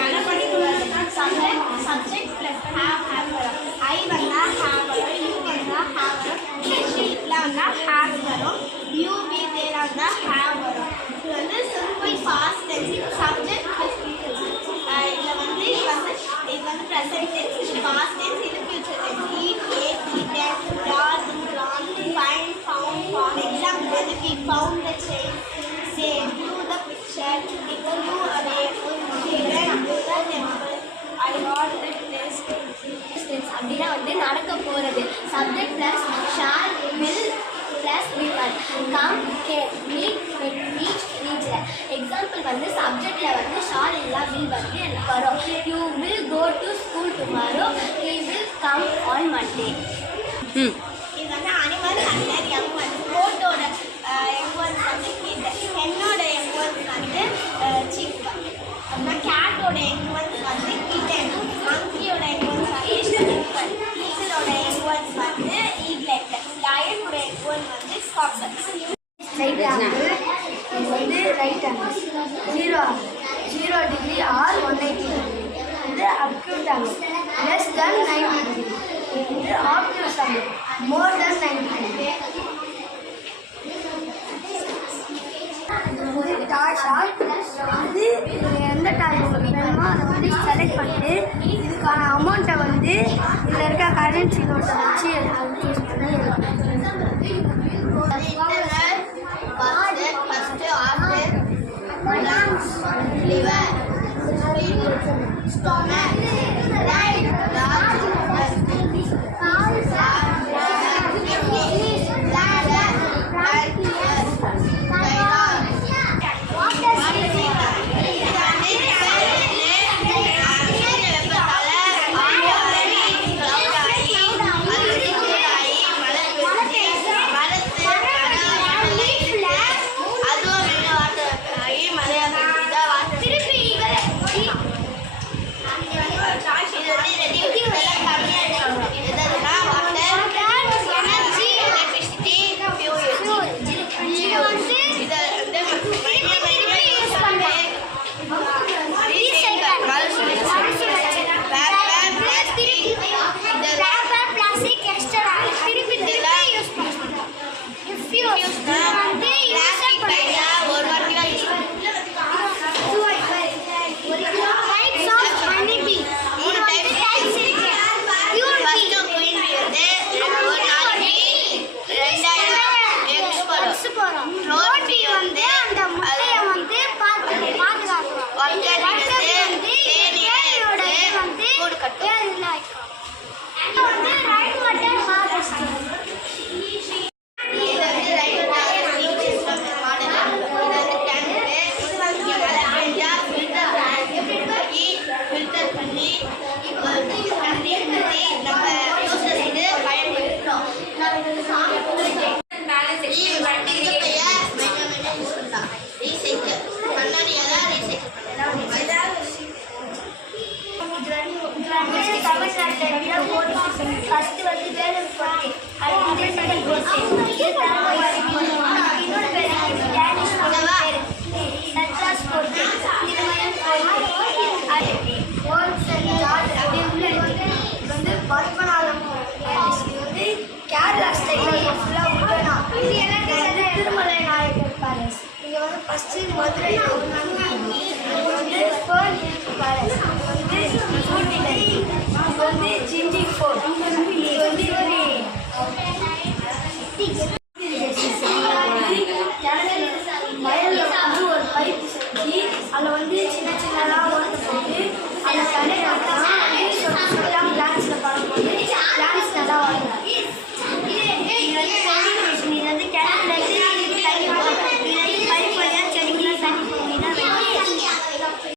நல்லா படிக்கணும். Subject plus have வரும். ஐ வந்தால் ஹேவ் வரும். யூ வந்தால் ஹேவ் வரும். ஷீட்டில் வந்தால் ஹேவ் வரும். யூ வி தேர் வந்தால் ஹேவ் வரும். இது வந்து simple past tense. Subject plus இதில் வந்து இது வந்து ப்ரெசன்ட் டென்ஸ், இது பாஸ்ட் டென்ஸ், இது future tense. Eat, ate, eaten, drawn, drawn, find, found, form. Example வந்து we found the chain, say, drew the picture, it flew away, children, to the temple, I got the test. அப்படின்னா வந்து நடக்க போகிறது. Subject plus shall, will plus will, come, came, meet, reach, ரீச்சில். Example வந்து சப்ஜெக்டில் வந்து shall இல்லை will வந்து எனக்கு வரும். You will go to school tomorrow, he will come on Monday. இது வந்து அனிமல் அண்ட் யங் ஒன். கோட்டோட யங் ஒன்ஸ் வந்து கிட், ஹென்னோட யங் ஒன்ஸ் வந்து சிக், அப்புறம் கேட்டோட யங் ஒன்ஸ் வந்து கிட்டன், மங்கியோட யங் ஒன்ஸ் வந்து எலிஃபண்ட், ஈகிளோட யங் ஒன்ஸ் வந்து ஈக்லெட், லயனோட யங் ஒன்ஸ் வந்து ஸ்காக். ரைட் ஆங்கிள் இது வந்து right angle. 0 degree or 180 degree. இது acute angle. Less than 90 degree. இது ஆப்டியூஸ் ஆங்கிள். மோர் தென் 90 டிகிரி. இது டாய் ஷார்ட். இது எந்த டாய் வேணுமோ அதை வந்து செலக்ட் பண்ணிட்டு இதுக்கான அமௌண்ட்டை வந்து இதில் இருக்க கரன்சி நோட்டை வச்சு யூஸ் பண்ணி liver, spleen, stomach, right, large, kidney, bladder, pancreas, thyroid. Roti வந்து அந்த முட்டையை வந்து பாதுகாக்கும். தேனியோட வந்து கூடு கட்டும். இது வந்து ரைட் பட்டன் ஹார்வெஸ்ட். இது வந்து ரைட் பட்டன் சிஸ்டம் மாடல். இது வந்து டேங்க். இது வந்து மழை பெஞ்சா ஃபில்டர் பண்ணி இப்போ வந்து தண்ணி ஊற்றி நம்ம யூசர்ஸ்க்கு பயன்படுத்துகிறோம். நம்ம இது சாமி பூஜை ஃபர்ஸ்ட் வந்து வேலூர் போட்டு அது செகண்ட் போட்டு இன்னொரு பேர் டேனிஷ் போட்டு சட்ராஸ் போட்டு இது வந்து பத்மநாதம் வந்து கேரளா ஸ்டைலில் ஃபுல்லாக விடனா. திருமலை நாயக்கர் பேலஸ். இங்கே வந்து ஃபஸ்ட்டு மதுரை வந்து பேர்ல் பேலஸ் வந்து ஊட்டியில். இது வந்து ஜிஞ்சி ஃபோர்ட்.